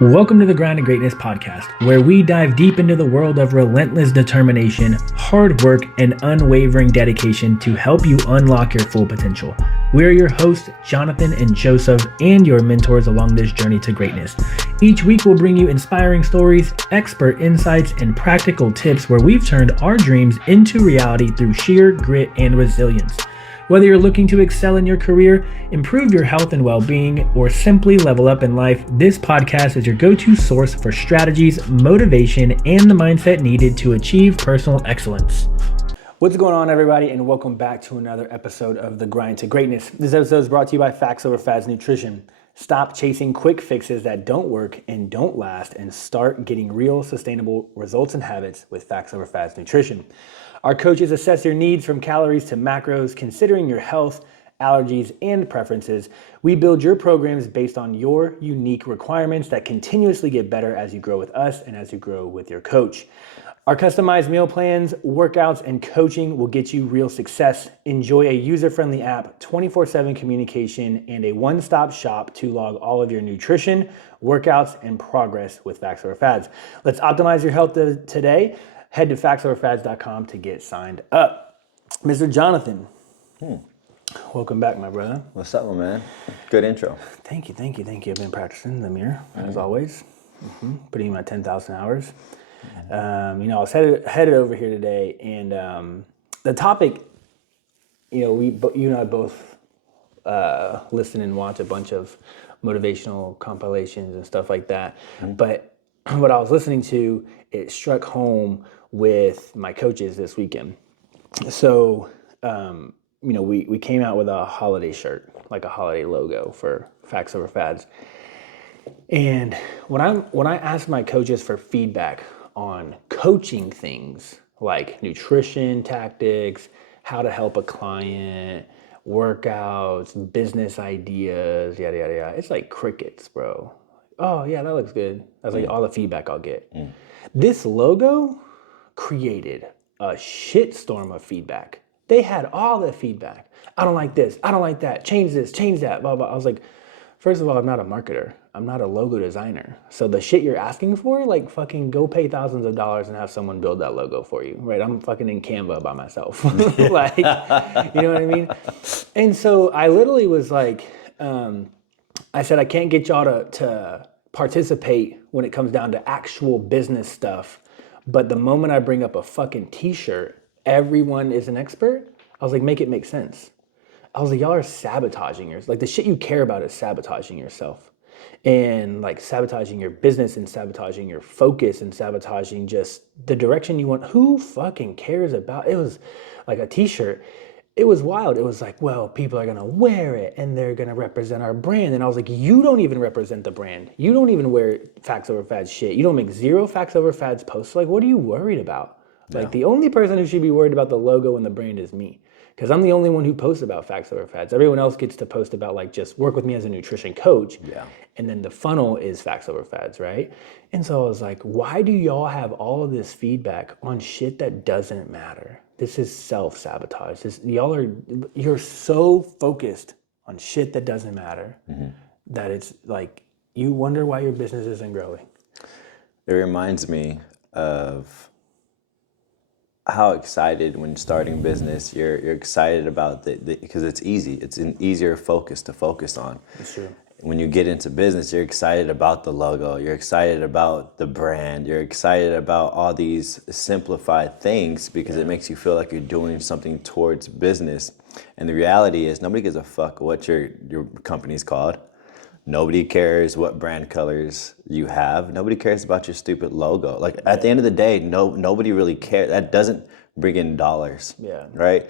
Welcome to the Grind to Greatness podcast, where we dive deep into the world of relentless determination, hard work, and unwavering dedication to help you unlock your full potential. We're your hosts, Jonathan and Joseph, and your mentors along this journey to greatness. Each week, we'll bring you inspiring stories, expert insights, and practical tips where we've turned our dreams into reality through sheer grit and resilience. Whether you're looking to excel in your career, improve your health and well-being, or simply level up in life, this podcast is your go-to source for strategies, motivation, and the mindset needed to achieve personal excellence. What's going on, everybody, and welcome back to another episode of The Grind to Greatness. This episode is brought to you by Facts Over Fads Nutrition. Stop chasing quick fixes that don't work and don't last, and start getting real, sustainable results and habits with Facts Over Fads Nutrition. Our coaches assess your needs from calories to macros, considering your health, allergies, and preferences. We build your programs based on your unique requirements that continuously get better as you grow with us and as you grow with your coach. Our customized meal plans, workouts, and coaching will get you real success. Enjoy a user-friendly app, 24/7 communication, and a one-stop shop to log all of your nutrition, workouts, and progress with Facts Over Fads. Let's optimize your health today. Head to factsoverfads.com to get signed up. Mr. Jonathan, welcome back, my brother. What's up, my man? Good intro. Thank you. I've been practicing in the mirror, as always. Putting in my 10,000 hours. I was headed over here today, and the topic, you and I both listen and watch a bunch of motivational compilations and stuff like that. But what I was listening to, it struck home with my coaches this weekend. So, we came out with a holiday shirt, like a holiday logo for Facts Over Fads. And when I asked my coaches for feedback on coaching things like nutrition tactics, how to help a client, workouts, business ideas, yada, yada, yada, it's like crickets, bro. Oh, yeah, that looks good. That's like all the feedback I'll get. This logo created a shitstorm of feedback. They had all the feedback. I don't like this. I don't like that. Change this, change that, blah, blah. I was like, first of all, I'm not a marketer. I'm not a logo designer. So the shit you're asking for, like, fucking go pay thousands of dollars and have someone build that logo for you, right? I'm fucking in Canva by myself. Like, you know what I mean? And so I literally was like, I said, I can't get y'all to participate when it comes down to actual business stuff. But the moment I bring up a fucking t-shirt, everyone is an expert. I was like, make it make sense. I was like, y'all are sabotaging yourself. Like, the shit you care about is sabotaging yourself. And like sabotaging your business and sabotaging your focus and sabotaging just the direction you want. Who fucking cares about it? Was like a t-shirt. It was wild. It was like, well, people are going to wear it and they're going to represent our brand. And I was like, you don't even represent the brand. You don't even wear Facts Over Fads shit. You don't make zero Facts Over Fads posts. Like, what are you worried about? Yeah. Like, the only person who should be worried about the logo and the brand is me. Because I'm the only one who posts about Facts Over Fads. Everyone else gets to post about, like, just work with me as a nutrition coach. Yeah. And then the funnel is Facts Over Fads, right? And so I was like, why do y'all have all of this feedback on shit that doesn't matter? This is self-sabotage. You're so focused on shit that doesn't matter that it's like, you wonder why your business isn't growing. It reminds me of how excited when starting business, you're excited about because it's easy. It's an easier focus to focus on. That's true. When you get into business, you're excited about the logo, you're excited about the brand, you're excited about all these simplified things because it makes you feel like you're doing something towards business. And the reality is nobody gives a fuck what your company's called. Nobody cares what brand colors you have. Nobody cares about your stupid logo. Like, at the end of the day, nobody really cares. That doesn't bring in dollars, right?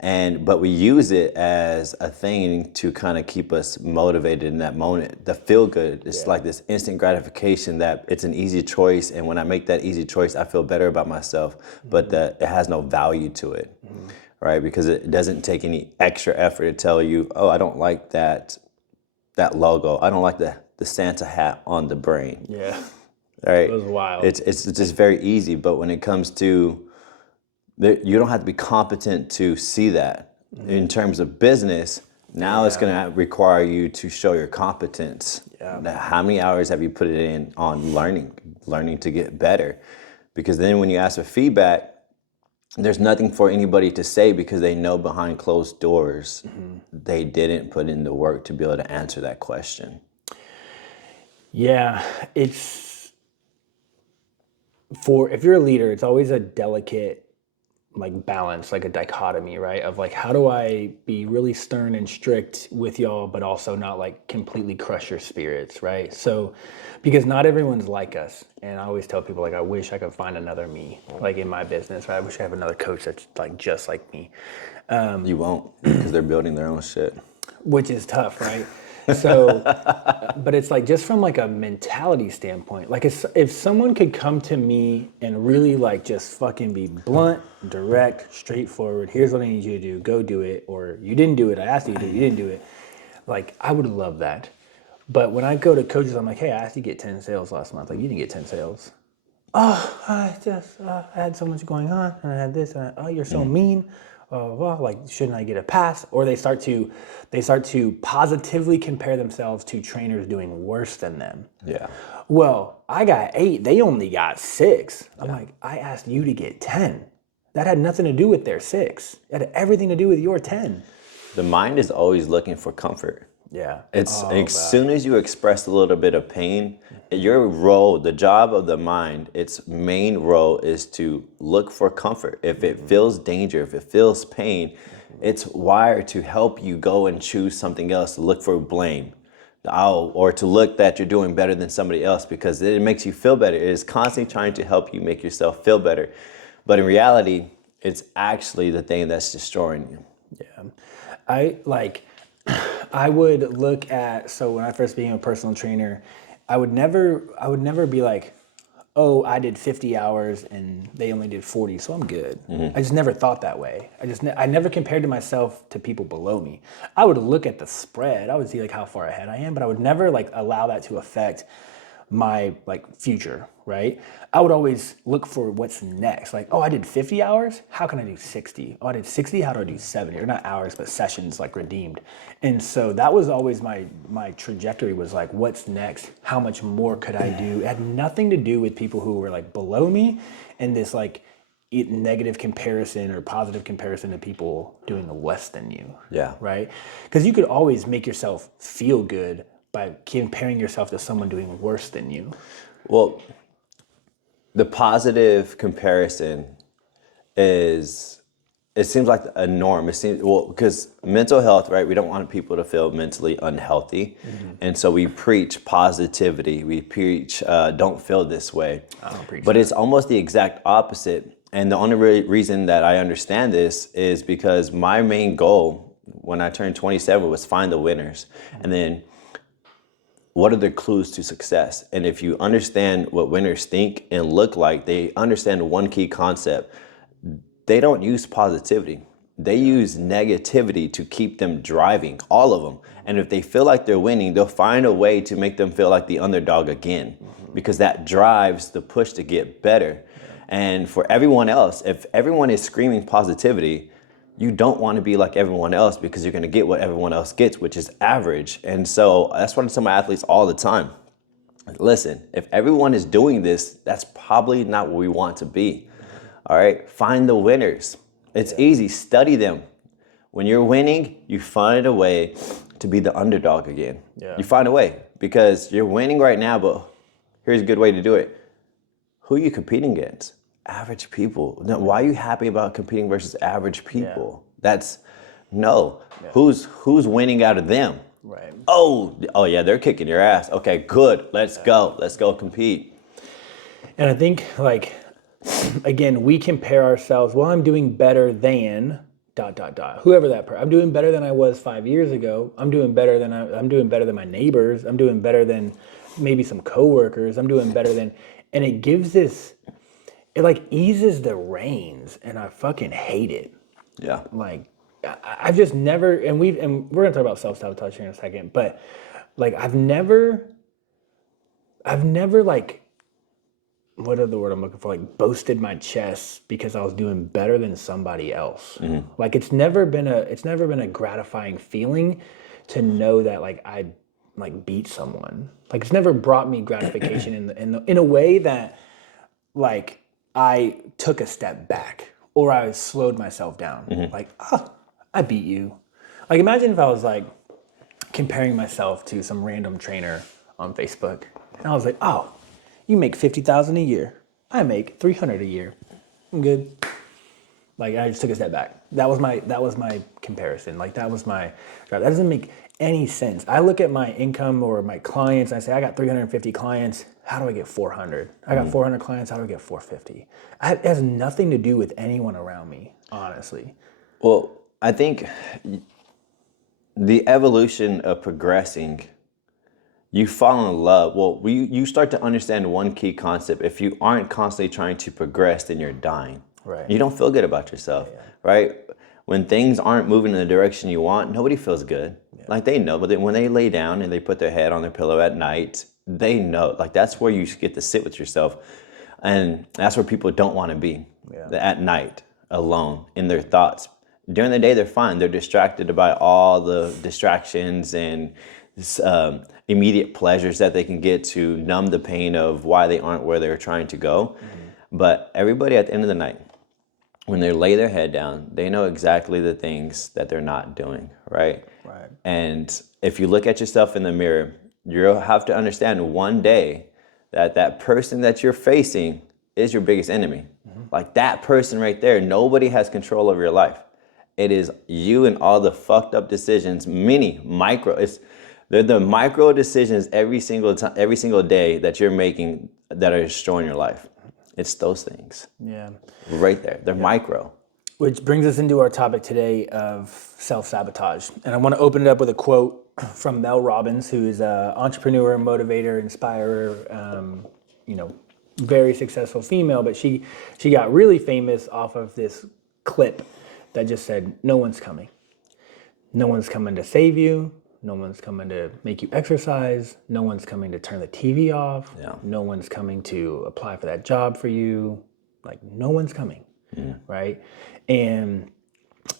But we use it as a thing to kind of keep us motivated in that moment. The feel good is like this instant gratification that it's an easy choice, and when I make that easy choice, I feel better about myself, but that it has no value to it, right? Because it doesn't take any extra effort to tell you, oh, I don't like that logo. I don't like the Santa hat on the brain. Yeah. Right? It was wild. It's just very easy, but when it comes to you don't have to be competent to see that. In terms of business, Now it's going to require you to show your competence. Yeah. How many hours have you put it in on learning to get better? Because then when you ask for feedback, there's nothing for anybody to say because they know behind closed doors they didn't put in the work to be able to answer that question. Yeah, it's if you're a leader, it's always a delicate like balance, like a dichotomy, right? Of like, how do I be really stern and strict with y'all, but also not like completely crush your spirits, right? So, because not everyone's like us. And I always tell people like, I wish I could find another me, like in my business, right? I wish I have another coach that's like just like me. You won't, because they're building their own shit. Which is tough, right? So, but it's like just from like a mentality standpoint, like if someone could come to me and really like just fucking be blunt, direct, straightforward, here's what I need you to do, go do it, or you didn't do it, I asked you to do it, you didn't do it, like I would love that. But when I go to coaches, I'm like, hey, I asked you to get 10 sales last month, like you didn't get 10 sales. Oh, I had so much going on, and I had this, and oh, you're so mean. Well, like, shouldn't I get a pass? Or they start to positively compare themselves to trainers doing worse than them. Yeah. Well, I got 8, they only got 6. I'm like, I asked you to get 10. That had nothing to do with their 6. It had everything to do with your 10. The mind is always looking for comfort. Yeah. It's as soon as you express a little bit of pain, your role, the job of the mind, its main role is to look for comfort. If it feels danger, if it feels pain, it's wired to help you go and choose something else, to look for blame, or to look that you're doing better than somebody else because it makes you feel better. It is constantly trying to help you make yourself feel better. But in reality, it's actually the thing that's destroying you. Yeah. I would look at, so when I first became a personal trainer, I would never be like, oh, I did 50 hours and they only did 40, so I'm good. I just never thought that way. I never compared to myself to people below me. I would look at the spread. I would see like how far ahead I am, but I would never like allow that to affect my like future, right? I would always look for what's next. Like, oh, I did 50 hours. How can I do 60? Oh, I did 60. How do I do 70? Or not hours, but sessions like redeemed. And so that was always my trajectory was like, what's next? How much more could I do? It had nothing to do with people who were like below me and this like negative comparison or positive comparison to people doing less than you. Yeah. Right? Because you could always make yourself feel good by comparing yourself to someone doing worse than you. Well, the positive comparison is, it seems like a norm. It seems, well, because mental health, right? We don't want people to feel mentally unhealthy. And so we preach positivity. We preach, don't feel this way. I don't preach But that. it's almost the exact opposite. And the only reason that I understand this is because my main goal when I turned 27 was find the winners. And then what are the clues to success? And if you understand what winners think and look like, they understand one key concept. They don't use positivity. They use negativity to keep them driving, all of them. And if they feel like they're winning, they'll find a way to make them feel like the underdog again, because that drives the push to get better. And for everyone else, if everyone is screaming positivity, you don't want to be like everyone else because you're going to get what everyone else gets, which is average. And so that's what I tell my athletes all the time. Listen, if everyone is doing this, that's probably not where we want to be. All right, find the winners. It's easy, study them. When you're winning, you find a way to be the underdog again. Yeah. You find a way because you're winning right now, but here's a good way to do it. Who are you competing against? Average people. Now, why are you happy about competing versus average people? That's no. Who's winning out of them? Right. Oh yeah, they're kicking your ass. Okay, good. Let's go. Let's go compete. And I think like, again, we compare ourselves, well, I'm doing better than ... whoever that person. I'm doing better than I was 5 years ago. I'm doing better than I'm doing better than my neighbors. I'm doing better than maybe some coworkers. I'm doing better than, and it gives this, it like eases the reins, and I fucking hate it. Yeah. Like I've just never, and we're gonna talk about self-sabotage here in a second, but like I've never like what are the word I'm looking for? Like boasted my chest because I was doing better than somebody else. Like it's never been a gratifying feeling to know that like I like beat someone. Like it's never brought me gratification in a way that like I took a step back or I slowed myself down. Like, oh, I beat you. Like imagine if I was like comparing myself to some random trainer on Facebook and I was like, oh, you make 50,000 a year. I make 300 a year. I'm good. Like I just took a step back. That was my comparison. Like that doesn't make any sense. I look at my income or my clients and I say, I got 350 clients. How do I get 400? I got 400 clients. How do I get 450? It has nothing to do with anyone around me, honestly. Well, I think the evolution of progressing, you fall in love. Well, you start to understand one key concept. If you aren't constantly trying to progress, then you're dying. Right. You don't feel good about yourself, right? When things aren't moving in the direction you want, nobody feels good. Like they know, but then when they lay down and they put their head on their pillow at night, they know. Like that's where you get to sit with yourself. And that's where people don't want to be at night, alone in their thoughts. During the day, they're fine. They're distracted by all the distractions and immediate pleasures that they can get to numb the pain of why they aren't where they're trying to go. But everybody at the end of the night, when they lay their head down, they know exactly the things that they're not doing, right? Right. And if you look at yourself in the mirror, you'll have to understand one day that that person that you're facing is your biggest enemy. Like that person right there, nobody has control over your life. It is you and all the fucked up decisions, they're the micro decisions every single time, every single day that you're making that are destroying your life. It's those things. Yeah. Right there. They're micro. Which brings us into our topic today of self-sabotage. And I want to open it up with a quote from Mel Robbins, who is an entrepreneur, motivator, inspirer, very successful female. But she got really famous off of this clip that just said, no one's coming. No one's coming to save you. No one's coming to make you exercise. No one's coming to turn the TV off. Yeah. No one's coming to apply for that job for you. Like, no one's coming, right? And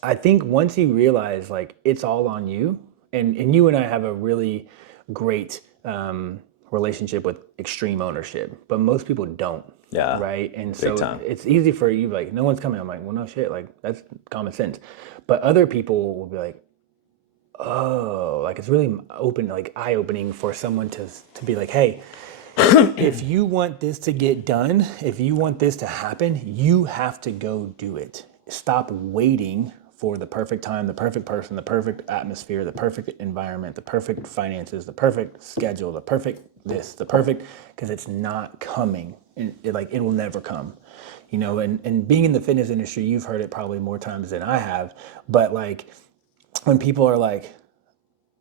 I think once you realize, like, it's all on you, and you and I have a really great relationship with extreme ownership, but most people don't. Yeah. Right. And so time. it's easy for you, like, no one's coming. I'm like, well, no shit. Like, that's common sense. But other people will be like, oh, like it's really eye-opening for someone to be like, hey, if you want this to get done, if you want this to happen, you have to go do it. Stop waiting for the perfect time, the perfect person, the perfect atmosphere, the perfect environment, the perfect finances, the perfect schedule, the perfect this, the perfect, because it's not coming. And it will never come. And being in the fitness industry, you've heard it probably more times than I have, but like, when people are like,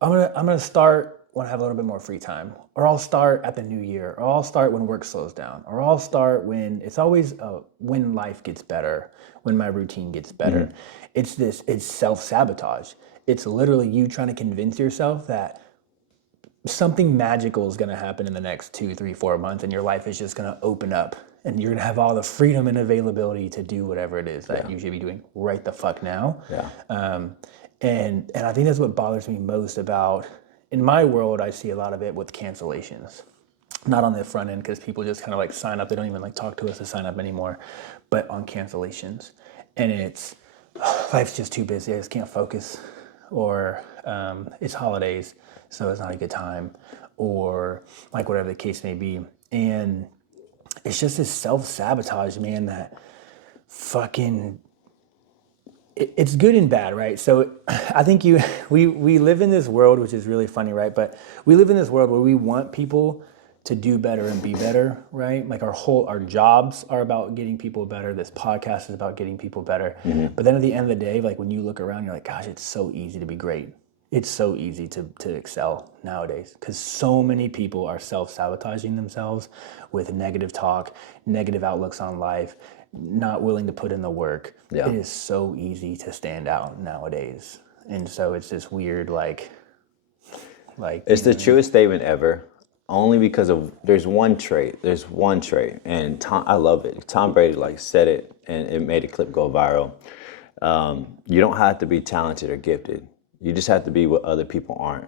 I'm gonna start when I have a little bit more free time, or I'll start at the new year, or I'll start when work slows down, or I'll start when it's always when life gets better, when my routine gets better. It's self-sabotage. It's literally you trying to convince yourself that something magical is gonna happen in the next 2, 3, 4 months, and your life is just gonna open up. And you're gonna have all the freedom and availability to do whatever it is that you should be doing right the fuck now. Yeah. And I think that's what bothers me most about, in my world, I see a lot of it with cancellations. Not on the front end, because people just kind of like sign up. They don't even like talk to us to sign up anymore, but on cancellations. And it's, life's just too busy. I just can't focus. Or it's holidays, so it's not a good time. Or like whatever the case may be. And it's just this self-sabotage, man, that fucking, it's good and bad, right? So I think we live in this world, which is really funny, right? But we live in this world where we want people to do better and be better, right? Like our jobs are about getting people better. This podcast is about getting people better. But then at the end of the day, like when you look around, you're like, gosh, it's so easy to be great. It's so easy to excel nowadays because so many people are self-sabotaging themselves with negative talk, negative outlooks on life, not willing to put in the work. Yeah. It is so easy to stand out nowadays. And so it's this weird, like It's the truest statement ever. only because of there's one trait, and I love it. Tom Brady like said it, and it made a clip go viral. You don't have to be talented or gifted. You just have to be what other people aren't,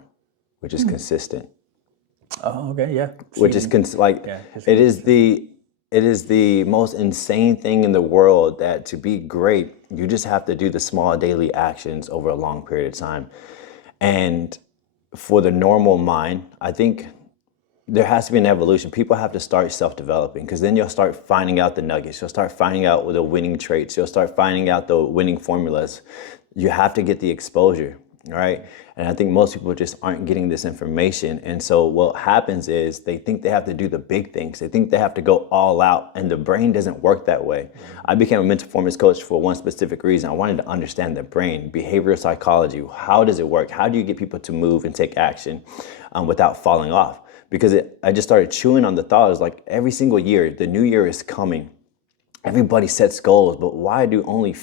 which is consistent. Oh, okay, yeah. Which is it is the most insane thing in the world that to be great, you just have to do the small daily actions over a long period of time. And for the normal mind, I think there has to be an evolution. People have to start self-developing, because then you'll start finding out the nuggets. You'll start finding out the winning traits. You'll start finding out the winning formulas. You have to get the exposure, right? And I think most people just aren't getting this information. And so what happens is they think they have to do the big things. They think they have to go all out, and the brain doesn't work that way. I became a mental performance coach for one specific reason. I wanted to understand the brain, behavioral psychology. How does it work? How do you get people to move and take action without falling off? Because I just started chewing on the thought. It was like every single year, the new year is coming. Everybody sets goals, but why do only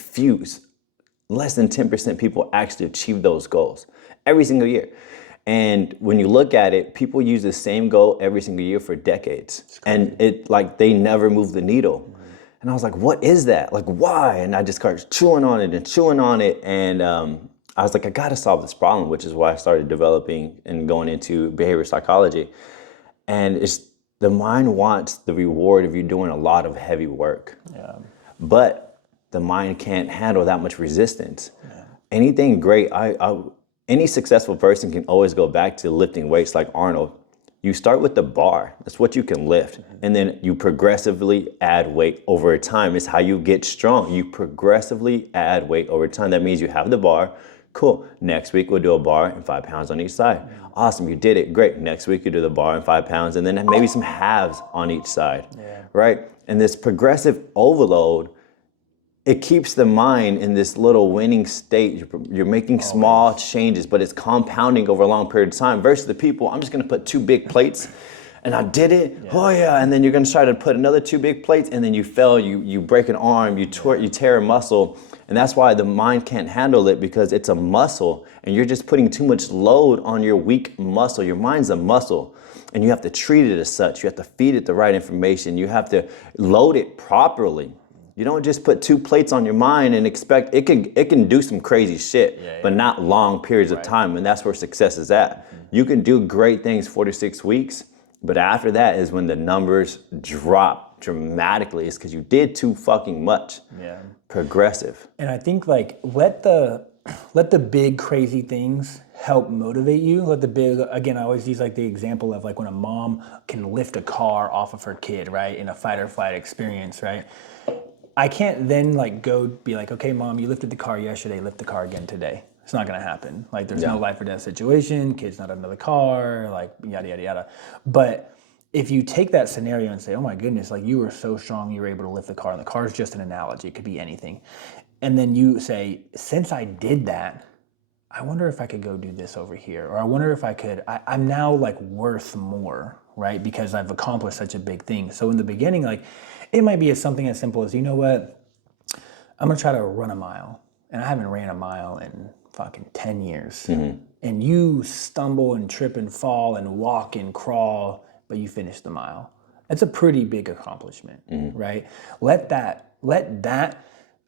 less than 10% people actually achieve those goals every single year? And when you look at it, people use the same goal every single year for decades. And they never move the needle. Mm-hmm. And I was like, what is that? Like, why? And I just started chewing on it. And I was like, I got to solve this problem, which is why I started developing and going into behavioral psychology. And the mind wants the reward of you doing a lot of heavy work. Yeah. But the mind can't handle that much resistance. Yeah. Anything great, any successful person can always go back to lifting weights like Arnold. You start with the bar. That's what you can lift. Mm-hmm. And then you progressively add weight over time. It's how you get strong. You progressively add weight over time. That means you have the bar. Cool. Next week, we'll do a bar and 5 pounds on each side. Mm-hmm. Awesome. You did it. Great. Next week, you do the bar and 5 pounds, and then maybe some halves on each side. Yeah. Right? And this progressive overload, it keeps the mind in this little winning state. You're making small changes, but it's compounding over a long period of time versus the people, I'm just going to put 2 big plates and I did it. Yeah. Oh yeah. And then you're going to try to put another 2 big plates, and then you fail, you break an arm, you tear a muscle. And that's why the mind can't handle it, because it's a muscle and you're just putting too much load on your weak muscle. Your mind's a muscle, and you have to treat it as such. You have to feed it the right information. You have to load it properly. You don't just put 2 plates on your mind and expect it can do some crazy shit, but not long periods of time. And that's where success is at. Mm-hmm. You can do great things 4 to 6 weeks, but after that is when the numbers drop dramatically. It's because you did too fucking much. Yeah. Progressive. And I think let the big crazy things help motivate you. Again, I always use the example of when a mom can lift a car off of her kid, right? In a fight or flight experience, right? I can't then go be like, okay, mom, you lifted the car yesterday, lift the car again today. It's not gonna happen. There's no life or death situation, kid's not under the car, yada, yada, yada. But if you take that scenario and say, oh my goodness, you were so strong, you were able to lift the car, and the car is just an analogy, it could be anything. And then you say, since I did that, I wonder if I could go do this over here. Or I wonder if I'm now worth more, right? Because I've accomplished such a big thing. So in the beginning, it might be something as simple as, you know what? I'm gonna try to run a mile. And I haven't ran a mile in fucking 10 years. Mm-hmm. And you stumble and trip and fall and walk and crawl, but you finish the mile. That's a pretty big accomplishment, right? Let that,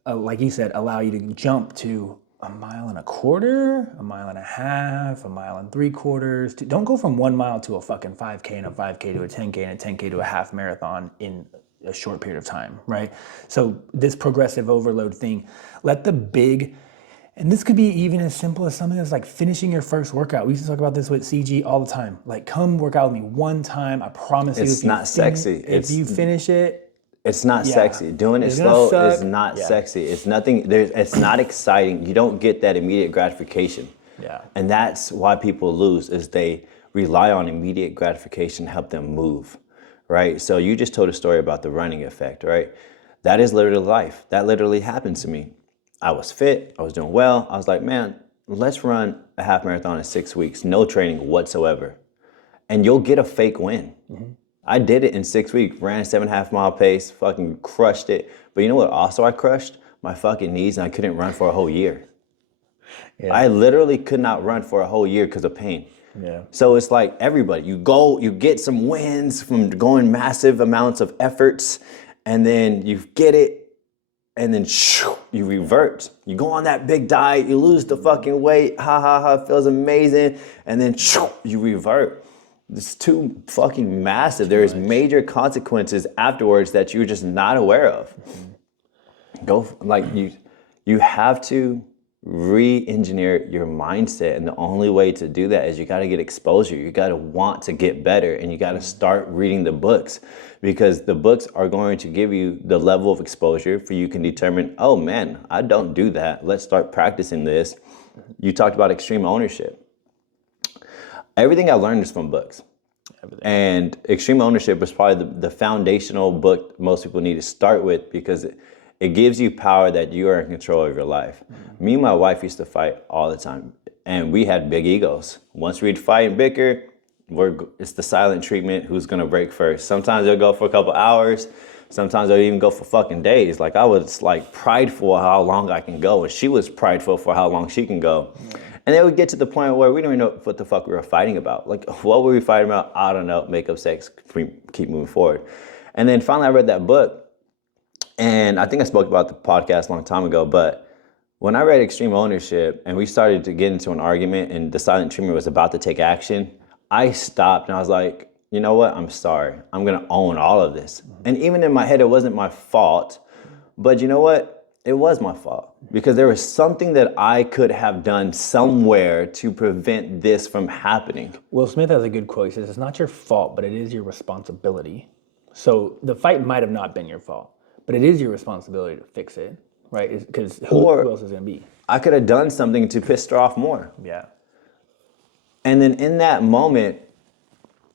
like you said, allow you to jump to 1.25 miles, 1.5 miles, 1.75 miles. Don't go from 1 mile to a fucking 5K and a 5K to a 10K and a 10K to a half marathon in a short period of time, right? So this progressive overload thing, let the big, and this could be even as simple as something that's finishing your first workout. We used to talk about this with CG all the time. Come work out with me one time. I promise you. It's not sexy. If you finish it. It's not sexy. Doing it slow is not sexy. It's nothing. It's not exciting. You don't get that immediate gratification. Yeah. And that's why people lose, is they rely on immediate gratification to help them move, right? So you just told a story about the running effect, right? That is literally life. That literally happened to me. I was fit, I was doing well. I was like, man, let's run a half marathon in 6 weeks, no training whatsoever. And you'll get a fake win. Mm-hmm. I did it in 6 weeks, ran a 7.5 mile pace, fucking crushed it. But you know what also I crushed? My fucking knees, and I couldn't run for a whole year. Yeah. I literally could not run for a whole year because of pain. Yeah. So it's like everybody, you get some wins from going massive amounts of efforts, and then you get it, and then you revert. You go on that big diet, you lose the fucking weight, ha ha ha, feels amazing, and then you revert. It's too fucking massive. There's major consequences afterwards that you're just not aware of. You have to re-engineer your mindset, and the only way to do that is you got to get exposure. You got to want to get better, and you got to start reading the books, because the books are going to give you the level of exposure for you can determine, oh man, I don't do that, let's start practicing this. You talked about extreme ownership. Everything I learned is from books. And extreme ownership is probably the foundational book most people need to start with, because it gives you power that you are in control of your life. Me and my wife used to fight all the time, and we had big egos. Once we'd fight and bicker, it's the silent treatment, who's gonna break first. Sometimes they'll go for a couple hours, sometimes they'll even go for fucking days. Like, I was like prideful how long I can go, and she was prideful for how long she can go. And then we get to the point where we don't even know what the fuck we were fighting about. Like, what were we fighting about? I don't know, make up sex, keep moving forward. And then finally I read that book, and I think I spoke about the podcast a long time ago, but when I read Extreme Ownership and we started to get into an argument and the silent treatment was about to take action, I stopped and I was like, you know what? I'm sorry. I'm going to own all of this. And even in my head, it wasn't my fault, but you know what? It was my fault, because there was something that I could have done somewhere to prevent this from happening. Will Smith has a good quote. He says, it's not your fault, but it is your responsibility. So the fight might have not been your fault, but it is your responsibility to fix it, right? Because who else is going to be? I could have done something to piss her off more. Yeah. And then in that moment,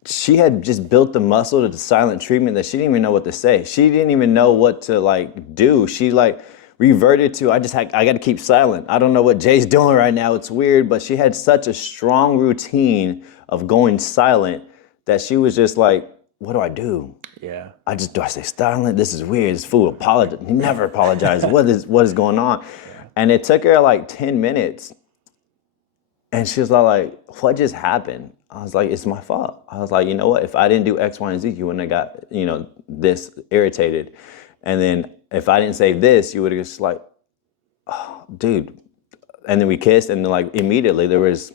she had just built the muscle to the silent treatment that she didn't even know what to say. She didn't even know what to like do. She like reverted to, I got to keep silent. I don't know what Jay's doing right now. It's weird. But she had such a strong routine of going silent that she was just like, what do I do? Yeah. Do I stay silent? This is weird. This fool apologizes. He never apologizes. What is going on? Yeah. And it took her like 10 minutes. And she was like, what just happened? I was like, it's my fault. I was like, you know what? If I didn't do X, Y, and Z, you wouldn't have got, this irritated. And then if I didn't say this, you would have just like, oh, dude. And then we kissed, and then like immediately there was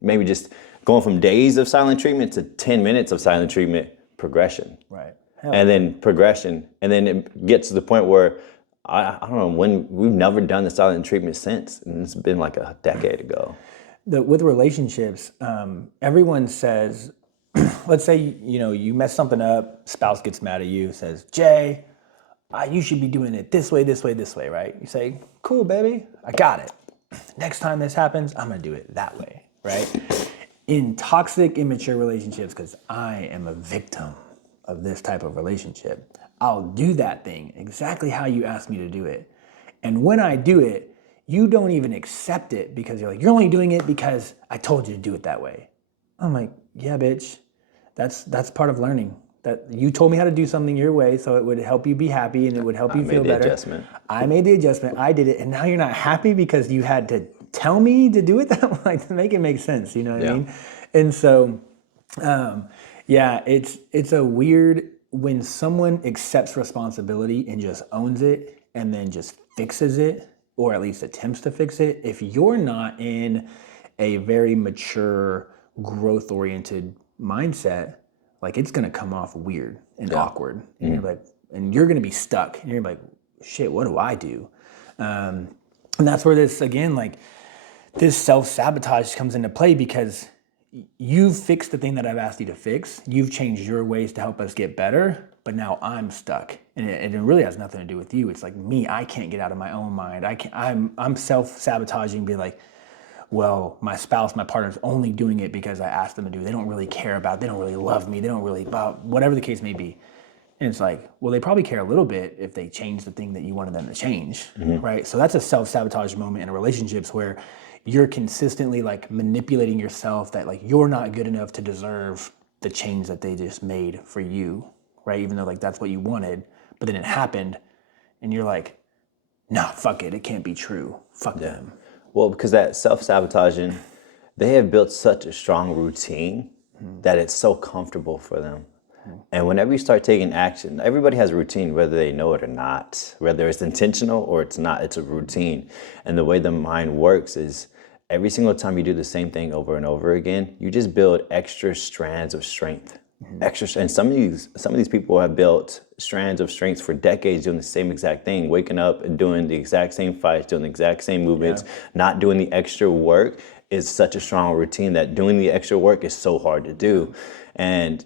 maybe just going from days of silent treatment to 10 minutes of silent treatment, progression. Right. And then progression. And then it gets to the point where I don't know, when we've never done the silent treatment since. And it's been like a decade ago. With relationships, everyone says, let's say, you mess something up, spouse gets mad at you, says, Jay, you should be doing it this way, right? You say, cool, baby, I got it. Next time this happens, I'm gonna do it that way, right? In toxic, immature relationships, because I am a victim of this type of relationship, I'll do that thing exactly how you asked me to do it. And when I do it, you don't even accept it, because you're like, you're only doing it because I told you to do it that way. I'm like, yeah, bitch, that's part of learning. That you told me how to do something your way so it would help you be happy and it would help you feel better. I made the adjustment. I made the adjustment. I did it. And now you're not happy because you had to tell me to do it that way, like, to make it make sense. You know what I mean? And so, it's a weird, when someone accepts responsibility and just owns it and then just fixes it, or at least attempts to fix it. If you're not in a very mature, growth-oriented mindset, like, it's gonna come off weird and awkward. And you're like, and you're gonna be stuck. And you're like, shit, what do I do? And that's where this, again, like, this self-sabotage comes into play, because you've fixed the thing that I've asked you to fix. You've changed your ways to help us get better, but now I'm stuck. And it really has nothing to do with you. It's like me, I can't get out of my own mind. I'm self-sabotaging, be like, well, my spouse, my partner's only doing it because I asked them to do it. They don't really care about it. They don't really love me. They don't really, whatever the case may be. And it's like, well, they probably care a little bit if they change the thing that you wanted them to change, right? So that's a self-sabotage moment in relationships, where you're consistently like manipulating yourself, that like you're not good enough to deserve the change that they just made for you, right? Even though like that's what you wanted, but then it happened and you're like, nah, fuck it. It can't be true. Fuck them. Well, because that self-sabotaging, they have built such a strong routine that it's so comfortable for them. And whenever you start taking action, everybody has a routine, whether they know it or not, whether it's intentional or it's not, it's a routine. And the way the mind works is every single time you do the same thing over and over again, you just build extra strands of strength. And some of these people have built strands of strength for decades doing the same exact thing, waking up and doing the exact same fights, doing the exact same movements, not doing the extra work is such a strong routine that doing the extra work is so hard to do. And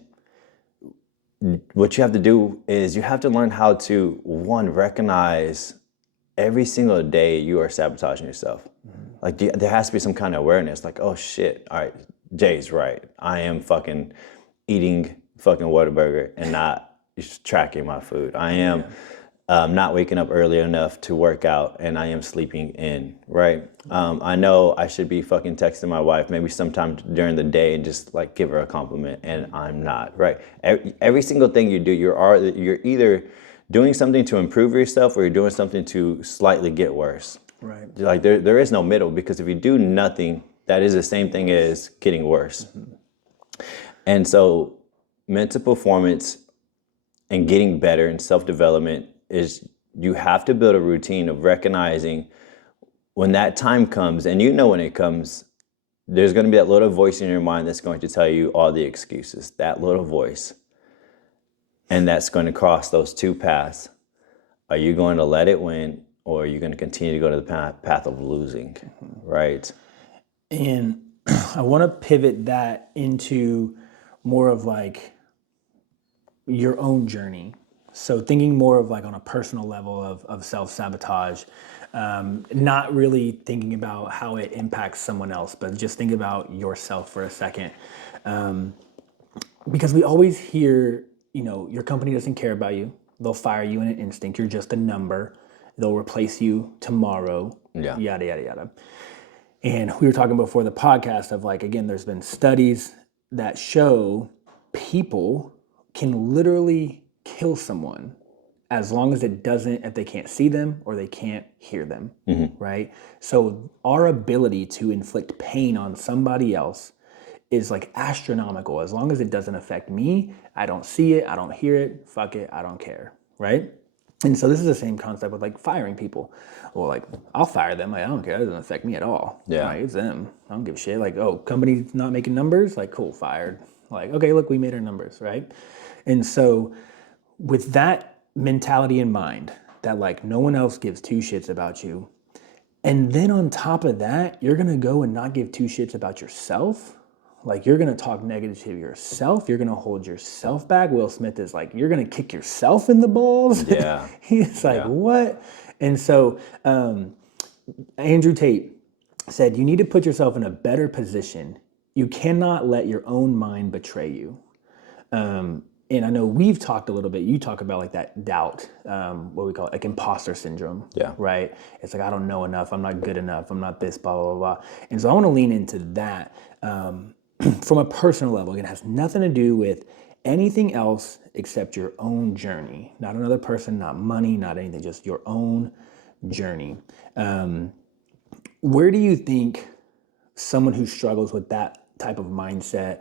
what you have to do is you have to learn how to, one, recognize every single day you are sabotaging yourself. Like there has to be some kind of awareness, like, oh shit, all right, Jay's right. I am fucking eating fucking Whataburger and not tracking my food. I am not waking up early enough to work out, and I am sleeping in, right? I know I should be fucking texting my wife maybe sometime during the day and just like give her a compliment, and I'm not, right? Every single thing you do, you're either doing something to improve yourself or you're doing something to slightly get worse. Right. Like there is no middle, because if you do nothing, that is the same thing as getting worse. And so mental performance and getting better and self-development is you have to build a routine of recognizing when that time comes, and you know when it comes, there's going to be that little voice in your mind that's going to tell you all the excuses, that little voice. And that's going to cross those two paths. Are you going to let it win, or are you going to continue to go to the path of losing, right? And I want to pivot that into more of like your own journey. So thinking more of like on a personal level of self-sabotage, not really thinking about how it impacts someone else, but just think about yourself for a second. Because we always hear, your company doesn't care about you. They'll fire you in an instant. You're just a number. They'll replace you tomorrow. Yeah. Yada, yada, yada. And we were talking before the podcast of like, again, there's been studies that show people can literally kill someone as long as if they can't see them or they can't hear them, right? So our ability to inflict pain on somebody else is like astronomical. As long as it doesn't affect me, I don't see it, I don't hear it, fuck it, I don't care, right? And so this is the same concept with like firing people. Well, like I'll fire them. Like, I don't care. It doesn't affect me at all. Yeah. Like, it's them. I don't give a shit. Like, oh, company's not making numbers. Like, cool, fired. Like, okay, look, we made our numbers, right? And so with that mentality in mind, that like no one else gives two shits about you, and then on top of that, you're gonna go and not give two shits about yourself. Like you're gonna talk negative to yourself. You're gonna hold yourself back. Will Smith is like, you're gonna kick yourself in the balls. Yeah. He's like, what? And so Andrew Tate said, you need to put yourself in a better position. You cannot let your own mind betray you. And I know we've talked a little bit, you talk about like that doubt, what we call it, like imposter syndrome, right? It's like, I don't know enough, I'm not good enough, I'm not this, blah, blah, blah. And so I wanna lean into that from a personal level. Again, it has nothing to do with anything else except your own journey. Not another person, not money, not anything, just your own journey. Where do you think someone who struggles with that type of mindset,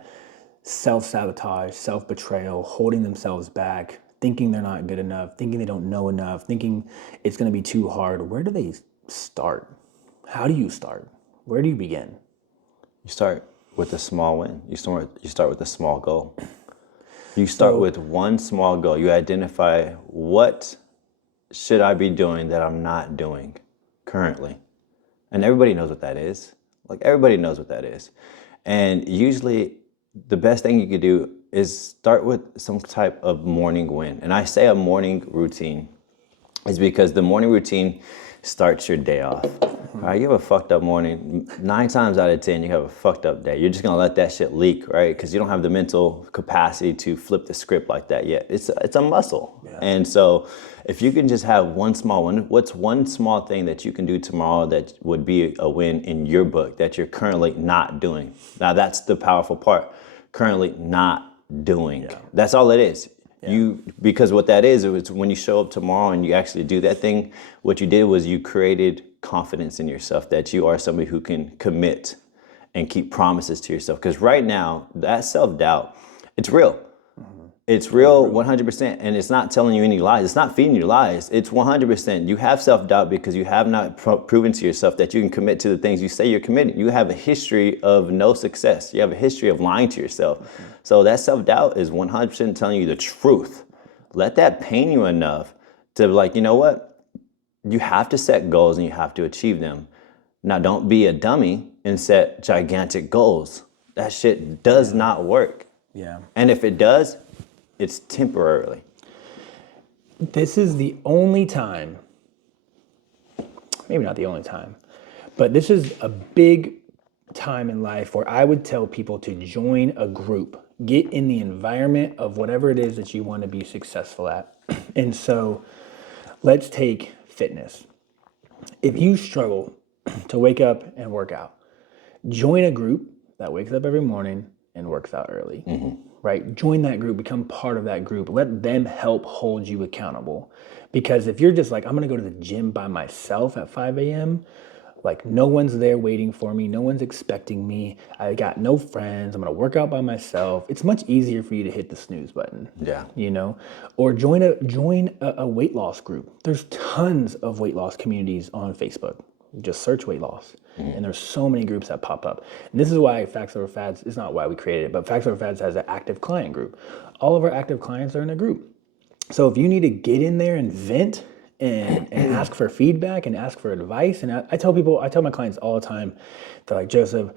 self-sabotage, self-betrayal, holding themselves back, thinking they're not good enough, thinking they don't know enough, thinking it's going to be too hard, where do they start? How do you start? Where do you begin? You start with a small win. You start with a small goal. You start with one small goal. You identify, what should I be doing that I'm not doing currently? And everybody knows what that is. Like, everybody knows what that is. And usually the best thing you could do is start with some type of morning win. And I say a morning routine is because the morning routine starts your day off. All right, you have a fucked up morning. 9 times out of 10, you have a fucked up day. You're just gonna let that shit leak, right? Because you don't have the mental capacity to flip the script like that yet. It's a muscle. Yeah. And so if you can just have one small one, what's one small thing that you can do tomorrow that would be a win in your book that you're currently not doing? Now that's the powerful part. Currently not doing. Yeah. That's all it is. Yeah. Because what that is, it's when you show up tomorrow and you actually do that thing, what you did was you created confidence in yourself that you are somebody who can commit and keep promises to yourself. Because right now, that self-doubt, it's real. It's real 100%, and it's not telling you any lies. It's not feeding you lies. It's 100%. You have self-doubt because you have not proven to yourself that you can commit to the things you say you're committing. You have a history of no success. You have a history of lying to yourself. So that self-doubt is 100% telling you the truth. Let that pain you enough to be like, you know what? You have to set goals and you have to achieve them. Now, don't be a dummy and set gigantic goals. That shit does not work. Yeah. And if it does, it's temporarily. This is the only time, maybe not the only time, but this is a big time in life where I would tell people to join a group, get in the environment of whatever it is that you want to be successful at. And so let's take fitness. If you struggle to wake up and work out, join a group that wakes up every morning and works out early. Right? Join that group, become part of that group. Let them help hold you accountable. Because if you're just like, I'm going to go to the gym by myself at 5 a.m., like no one's there waiting for me. No one's expecting me. I got no friends. I'm going to work out by myself. It's much easier for you to hit the snooze button. Yeah. You know, or join a weight loss group. There's tons of weight loss communities on Facebook. Just search weight loss. And there's so many groups that pop up. And this is why Facts Over Fads, is not why we created it, but Facts Over Fads has an active client group. All of our active clients are in a group. So if you need to get in there and vent and ask for feedback and ask for advice, and I tell my clients all the time, they're like, Joseph,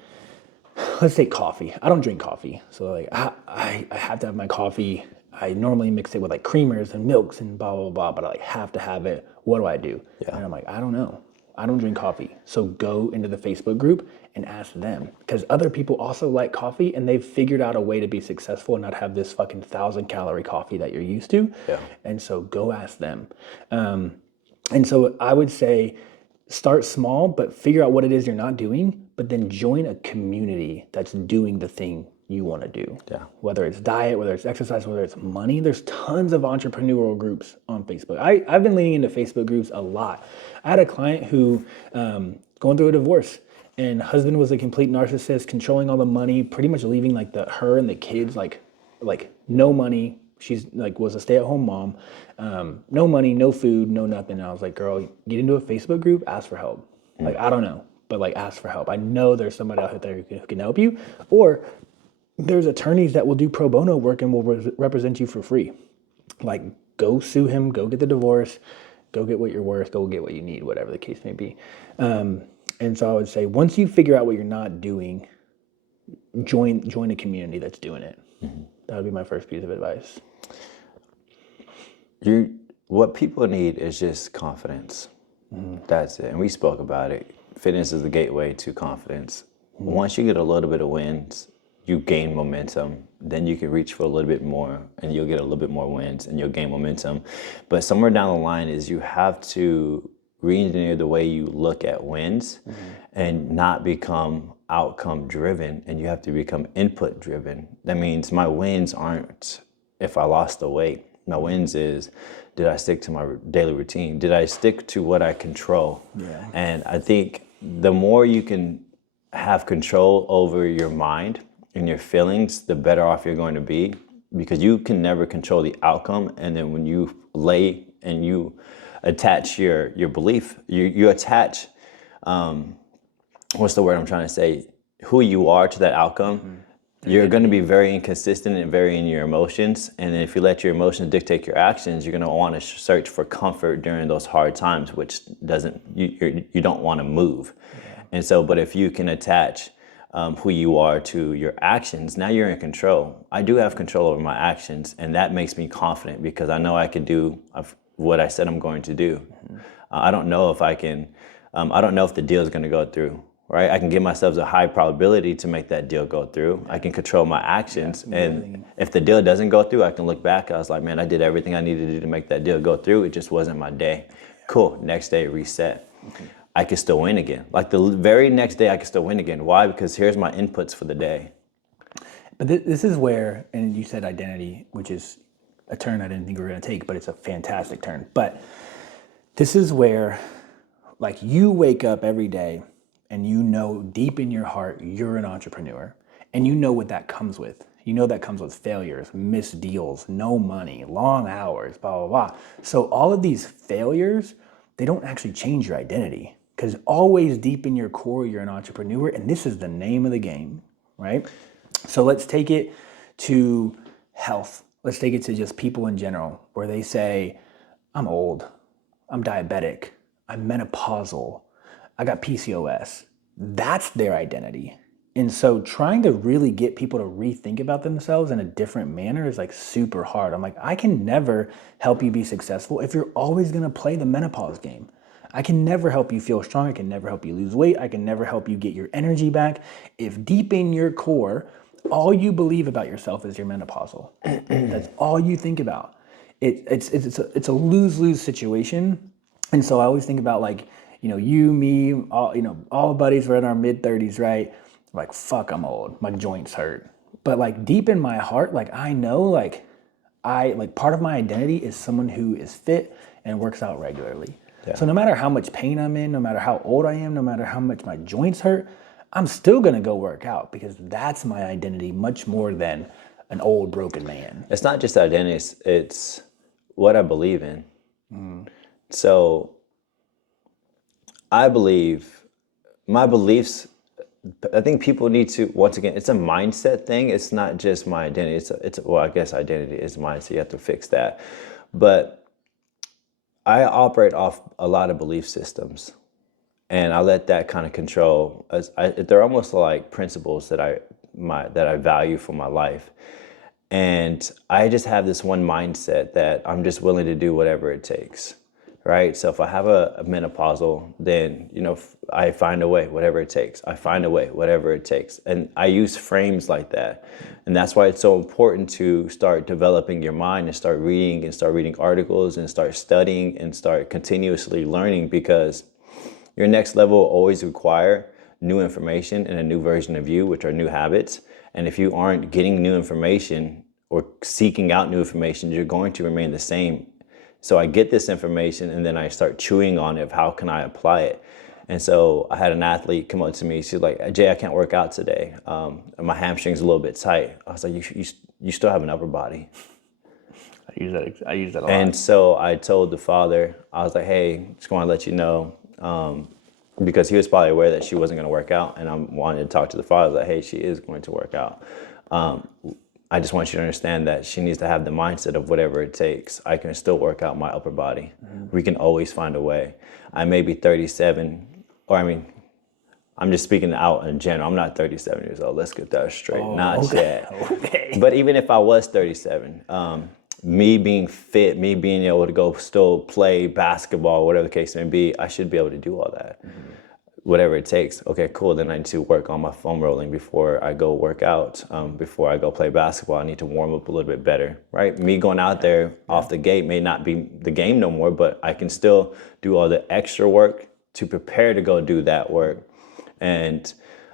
let's take coffee. I don't drink coffee. So like I have to have my coffee. I normally mix it with like creamers and milks and blah, blah, blah, but I like have to have it. What do I do? Yeah. And I'm like, I don't know. I don't drink coffee. So go into the Facebook group and ask them, because other people also like coffee and they've figured out a way to be successful and not have this fucking 1,000-calorie coffee that you're used to. Yeah. And so go ask them. And so I would say start small, but figure out what it is you're not doing, but then join a community that's doing the thing you want to do. Yeah. Whether it's diet, whether it's exercise, whether it's money, there's tons of entrepreneurial groups on Facebook. I've been leaning into Facebook groups a lot. I had a client who going through a divorce, and husband was a complete narcissist, controlling all the money, pretty much leaving like her and the kids like no money. She's like was a stay-at-home mom, no money, no food, no nothing. And I was like, girl, get into a Facebook group, ask for help. Like I don't know, but like ask for help. I know there's somebody out there who can help you, or there's attorneys that will do pro bono work and will represent you for free. Like, go sue him, go get the divorce, go get what you're worth, go get what you need, whatever the case may be. And so I would say, once you figure out what you're not doing, join a community that's doing it. That would be my first piece of advice. What people need is just confidence. That's it. And we spoke about it. Fitness is the gateway to confidence. Once you get a little bit of wins, you gain momentum. Then you can reach for a little bit more and you'll get a little bit more wins and you'll gain momentum. But somewhere down the line is you have to re-engineer the way you look at wins and not become outcome driven, and you have to become input driven. That means my wins aren't if I lost the weight. My wins is, did I stick to my daily routine? Did I stick to what I control? Yeah. And I think the more you can have control over your mind and your feelings, the better off you're going to be, because you can never control the outcome. And then when you lay and you attach your belief, you attach, what's the word I'm trying to say, who you are to that outcome, you're going to be very inconsistent and very in your emotions. And then if you let your emotions dictate your actions, you're going to want to search for comfort during those hard times, which you don't want to move. Yeah. And so, but if you can attach who you are to your actions, now you're in control. I do have control over my actions, and that makes me confident because I know I can do what I said I'm going to do. I don't know if I can, I don't know if the deal is going to go through, right? I can give myself a high probability to make that deal go through. I can control my actions. And if the deal doesn't go through, I can look back. I was like, man, I did everything I needed to do to make that deal go through. It just wasn't my day. Cool. Next day, reset. I can still win again. Like the very next day, I can still win again. Why? Because here's my inputs for the day. But this is where, and you said identity, which is a turn I didn't think we were going to take, but it's a fantastic turn. But this is where, like, you wake up every day and you know deep in your heart you're an entrepreneur, and you know what that comes with. You know that comes with failures, missed deals, no money, long hours, blah, blah, blah. So all of these failures, they don't actually change your identity, because always deep in your core, you're an entrepreneur, and this is the name of the game, right? So let's take it to health. Let's take it to just people in general, where they say, I'm old, I'm diabetic, I'm menopausal, I got PCOS. That's their identity. And so trying to really get people to rethink about themselves in a different manner is like super hard. I'm like, I can never help you be successful if you're always gonna play the menopause game. I can never help you feel strong. I can never help you lose weight. I can never help you get your energy back if deep in your core, all you believe about yourself is you're menopausal. That's all you think about. It's a lose-lose situation. And so I always think about, like, you, me, all the buddies were in our mid-30s, right? Like, fuck, I'm old. My joints hurt. But like deep in my heart, like I know, like part of my identity is someone who is fit and works out regularly. Yeah. So no matter how much pain I'm in, no matter how old I am, no matter how much my joints hurt, I'm still gonna go work out, because that's my identity much more than an old broken man. It's not just identity, it's what I believe in. So I believe my beliefs, I think people need to, once again, it's a mindset thing. It's not just my identity. Well, I guess identity is mindset. You have to fix that. But I operate off a lot of belief systems, and I let that kind of control. They're almost like principles that I value for my life. And I just have this one mindset that I'm just willing to do whatever it takes, right? So if I have a menopausal, then, I find a way, whatever it takes. I find a way, whatever it takes. And I use frames like that. And that's why it's so important to start developing your mind and start reading articles and start studying and start continuously learning, because your next level will always require new information and a new version of you, which are new habits. And if you aren't getting new information or seeking out new information, you're going to remain the same. So I get this information and then I start chewing on it of how can I apply it. And so I had an athlete come up to me. She's like, Jay, I can't work out today. My hamstring's a little bit tight. I was like, you still have an upper body. I use that a lot. And so I told the father, I was like, hey, just want to let you know, because he was probably aware that she wasn't going to work out, and I wanted to talk to the father. I was like, hey, she is going to work out. I just want you to understand that she needs to have the mindset of whatever it takes. I can still work out my upper body. We can always find a way. I may be 37, I'm just speaking out in general. I'm not 37 years old. Let's get that straight. Not yet. Okay. But even if I was 37, me being fit, me being able to go still play basketball, whatever the case may be, I should be able to do all that. Whatever it takes. Okay, cool. Then I need to work on my foam rolling before I go work out. Before I go play basketball, I need to warm up a little bit better, right? Me going out there off the gate may not be the game no more, but I can still do all the extra work to prepare to go do that work. And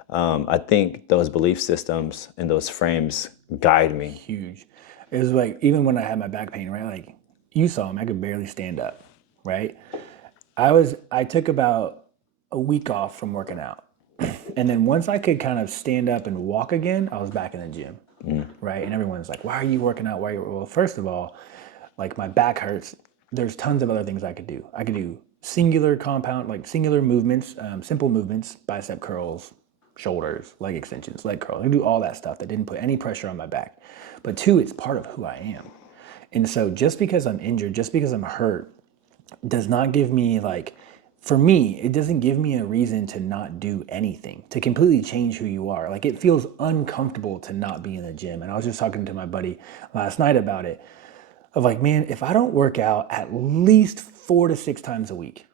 I think those belief systems and those frames guide me. Huge. It was like, even when I had my back pain, right? Like, you saw me, I could barely stand up, right? I took about a week off from working out. And then once I could kind of stand up and walk again, I was back in the gym, right? And everyone's like, why are you working out? Well, first of all, like, my back hurts. There's tons of other things I could do. I could do singular movements, simple movements, bicep curls, shoulders, leg extensions, leg curls. I could do all that stuff that didn't put any pressure on my back. But two, it's part of who I am. And so just because I'm injured, just because I'm hurt, does not give me, like, for me, it doesn't give me a reason to not do anything, to completely change who you are. Like, it feels uncomfortable to not be in the gym. And I was just talking to my buddy last night about it, of like, man, if I don't work out at least 4 to 6 times a week,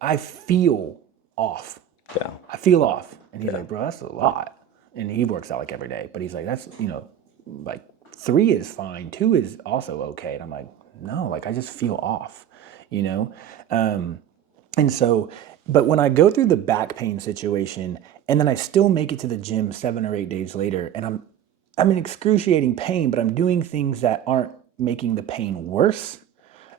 I feel off. Yeah. I feel off. And he's like, bro, that's a lot. And he works out like every day. But he's like, that's, like, 3 is fine. 2 is also okay. And I'm like, no, like, I just feel off, And so, but when I go through the back pain situation, and then I still make it to the gym 7 or 8 days later, and I'm in excruciating pain, but I'm doing things that aren't making the pain worse,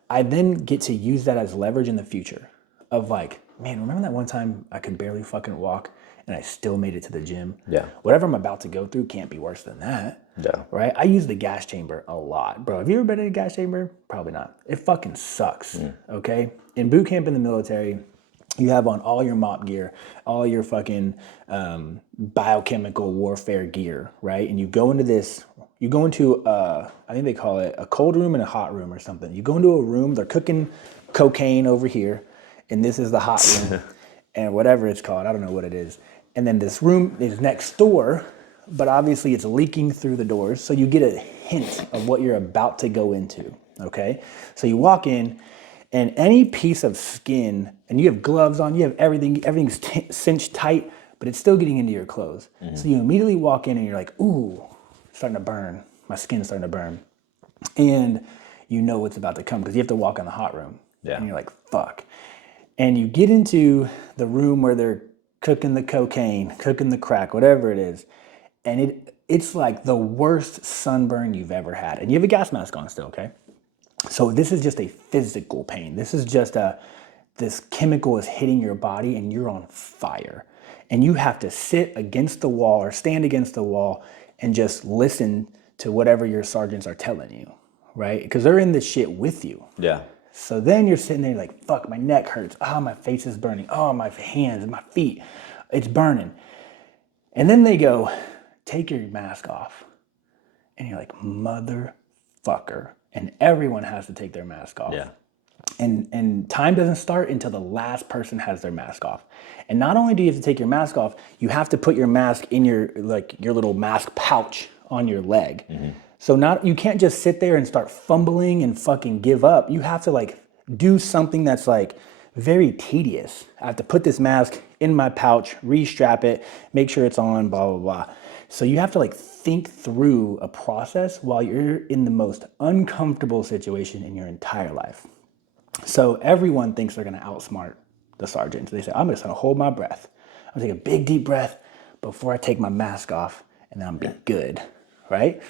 I then get to use that as leverage in the future of like, man, remember that one time I could barely fucking walk and I still made it to the gym. Yeah. Whatever I'm about to go through can't be worse than that. Yeah. Right? I use the gas chamber a lot. Bro, have you ever been in a gas chamber? Probably not. It fucking sucks. Okay? In boot camp in the military, you have on all your mop gear, all your fucking biochemical warfare gear, right? And you go into I think they call it a cold room and a hot room or something. You go into a room, they're cooking cocaine over here, and this is the hot room, and whatever it's called, I don't know what it is. And then this room is next door, but obviously it's leaking through the doors, so you get a hint of what you're about to go into, okay? So you walk in, and any piece of skin, and you have gloves on, you have everything's cinched tight, but it's still getting into your clothes. So you immediately walk in and you're like, ooh, it's starting to burn. My skin's starting to burn. And you know what's about to come because you have to walk in the hot room. Yeah. And you're like, fuck. And you get into the room where they're cooking the cocaine, cooking the crack, whatever it is. And it's like the worst sunburn you've ever had. And you have a gas mask on still, okay? So this is just a physical pain. This is just this chemical is hitting your body and you're on fire. And you have to sit against the wall or stand against the wall and just listen to whatever your sergeants are telling you, right? Because they're in this shit with you. Yeah. So then you're sitting there like, fuck, my neck hurts. Oh, my face is burning. Oh, my hands, my feet, it's burning. And then they go, take your mask off. And you're like, motherfucker. And everyone has to take their mask off. Yeah. And time doesn't start until the last person has their mask off. And not only do you have to take your mask off, you have to put your mask in your little mask pouch on your leg. So you can't just sit there and start fumbling and fucking give up. You have to like do something that's like very tedious. I have to put this mask in my pouch, re-strap it, make sure it's on, blah, blah, blah. So you have to like think through a process while you're in the most uncomfortable situation in your entire life. So everyone thinks they're gonna outsmart the sergeant. They say, I'm just gonna hold my breath. I'm gonna take a big deep breath before I take my mask off and then I'm gonna be good, right?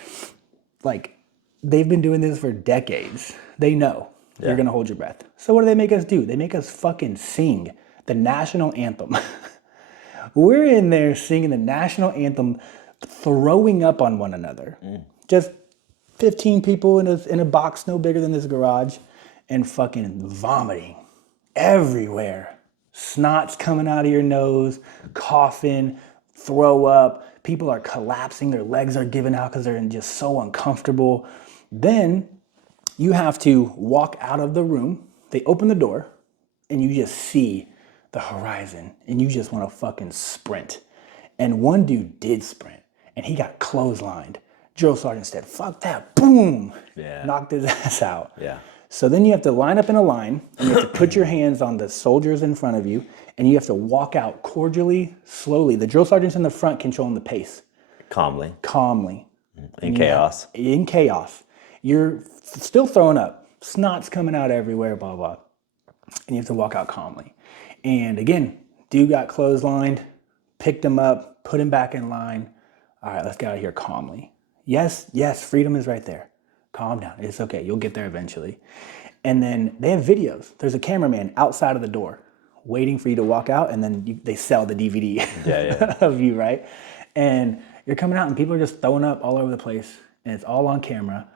Like they've been doing this for decades. They know you're gonna hold your breath. So what do they make us do? They make us fucking sing the national anthem. We're in there singing the national anthem, throwing up on one another. Just 15 people in a box no bigger than this garage and fucking vomiting everywhere. Snot's coming out of your nose, coughing, throw up. People are collapsing, their legs are giving out because they're just so uncomfortable. Then you have to walk out of the room. They open the door and you just see the horizon and you just want to fucking sprint. And one dude did sprint and he got clotheslined. Drill sergeant said, fuck that, boom, knocked his ass out. Yeah. So then you have to line up in a line and you have to put your hands on the soldiers in front of you and you have to walk out cordially, slowly. The drill sergeant's in the front controlling the pace. Calmly. In chaos. In chaos. You're still throwing up. Snot's coming out everywhere, blah, blah. And you have to walk out calmly. And again, dude got clotheslined, picked him up, put him back in line. All right, let's get out of here calmly. Yes, freedom is right there. Calm down. It's okay. You'll get there eventually. And then they have videos. There's a cameraman outside of the door waiting for you to walk out, and then they sell the DVD of you, right? And you're coming out, and people are just throwing up all over the place, and it's all on camera.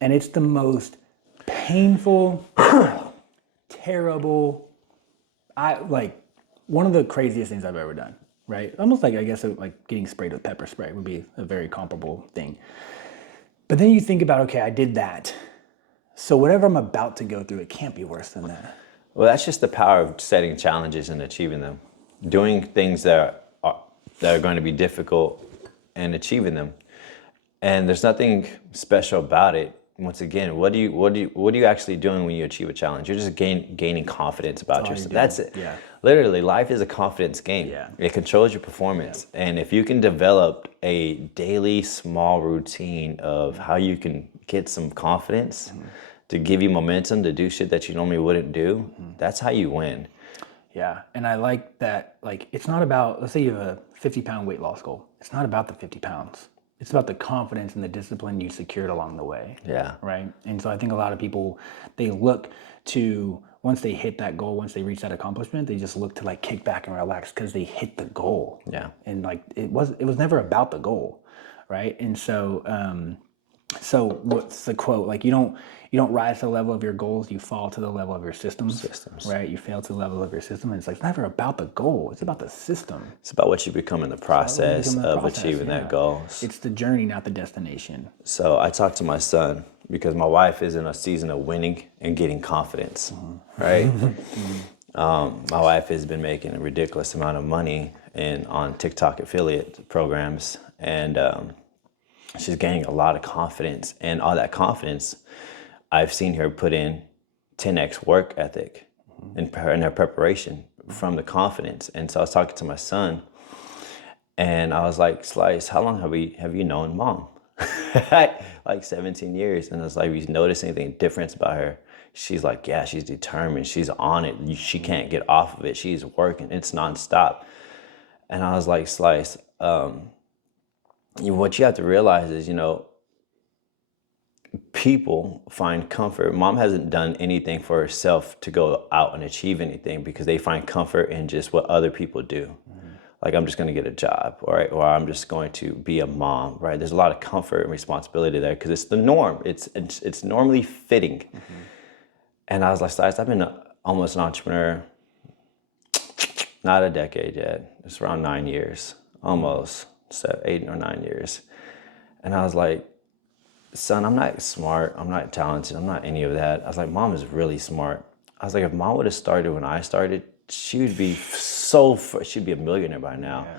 And it's the most painful, terrible, one of the craziest things I've ever done, right? Almost like, I guess, like getting sprayed with pepper spray would be a very comparable thing. But then you think about, okay, I did that. So whatever I'm about to go through, it can't be worse than that. Well, that's just the power of setting challenges and achieving them. Doing things that are going to be difficult and achieving them. And there's nothing special about it. Once again, what are you actually doing when you achieve a challenge? You're just gaining confidence about yourself. That's it. Yeah. Literally, life is a confidence game. Yeah. It controls your performance. Yeah. And if you can develop a daily small routine of how you can get some confidence to give you momentum to do shit that you normally wouldn't do, that's how you win. Yeah, and I like that, like, it's not about, let's say you have a 50-pound weight loss goal. It's not about the 50 pounds. It's about the confidence and the discipline you secured along the way. Yeah. Right? And so I think a lot of people, they look to once they hit that goal, once they reach that accomplishment, they just look to like kick back and relax because they hit the goal. Yeah. And like it was never about the goal, right? And so so what's the quote? Like you don't rise to the level of your goals, you fall to the level of your systems. Right? You fail to the level of your system. And it's like it's never about the goal. It's about the system. It's about what you become in the process of achieving that goal. It's the journey, not the destination. So I talked to my son because my wife is in a season of winning and getting confidence, right? My wife has been making a ridiculous amount of money on TikTok affiliate programs, and she's gaining a lot of confidence. And all that confidence, I've seen her put in 10x work ethic in her preparation from the confidence. And so I was talking to my son, and I was like, Slice, how long have you known Mom? Like 17 years. And I was like, have you noticed anything different about her? She's like, yeah, she's determined. She's on it. She can't get off of it. She's working. It's nonstop. And I was like, Slice, what you have to realize is, people find comfort. Mom hasn't done anything for herself to go out and achieve anything because they find comfort in just what other people do. Like, I'm just going to get a job, right? Or I'm just going to be a mom, right? There's a lot of comfort and responsibility there because it's the norm. It's normally fitting. And I was like, Slice, I've been almost an entrepreneur, not a decade yet. It's around 9 years, almost 8 or 9 years. And I was like, son, I'm not smart. I'm not talented. I'm not any of that. I was like, Mom is really smart. I was like, if Mom would have started when I started, she would be she'd be a millionaire by now. Yeah.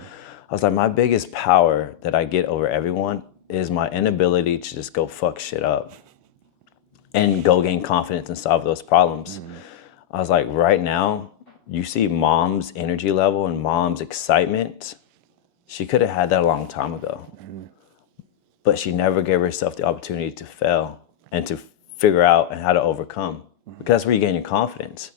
I was like, my biggest power that I get over everyone is my inability to just go fuck shit up and go gain confidence and solve those problems. I was like, right now, you see Mom's energy level and Mom's excitement. She could have had that a long time ago. But she never gave herself the opportunity to fail and to figure out and how to overcome. Because that's where you gain your confidence.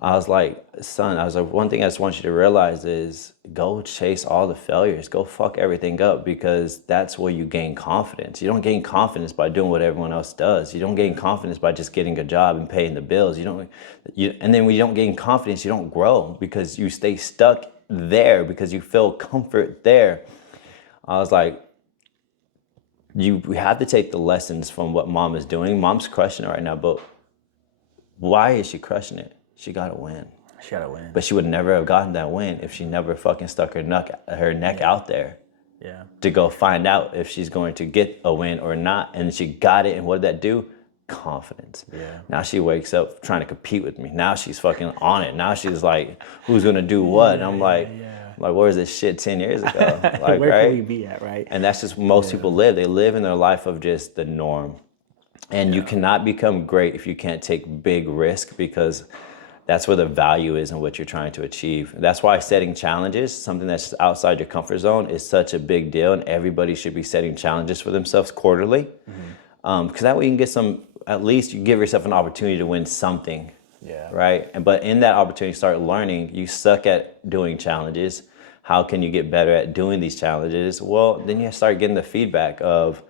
I was like, son, one thing I just want you to realize is go chase all the failures. Go fuck everything up because that's where you gain confidence. You don't gain confidence by doing what everyone else does. You don't gain confidence by just getting a job and paying the bills. And then when you don't gain confidence, you don't grow because you stay stuck there because you feel comfort there. I was like, we have to take the lessons from what Mom is doing. Mom's crushing it right now, but why is she crushing it? She got to win. She got to win. But she would never have gotten that win if she never fucking stuck her neck out there to go find out if she's going to get a win or not. And she got it, and what did that do? Confidence. Yeah. Now she wakes up trying to compete with me. Now she's fucking on it. Now she's like, who's going to do what? And I'm like, where was this shit 10 years ago? Like, where right? can we be at, right? And that's just most people live. They live in their life of just the norm. And you cannot become great if you can't take big risk because that's where the value is in what you're trying to achieve. That's why setting challenges, something that's outside your comfort zone, is such a big deal. And everybody should be setting challenges for themselves quarterly. Because that way you can get at least you give yourself an opportunity to win something. Yeah. Right? But in that opportunity, start learning. You suck at doing challenges. How can you get better at doing these challenges? Well, then you start getting the feedback of,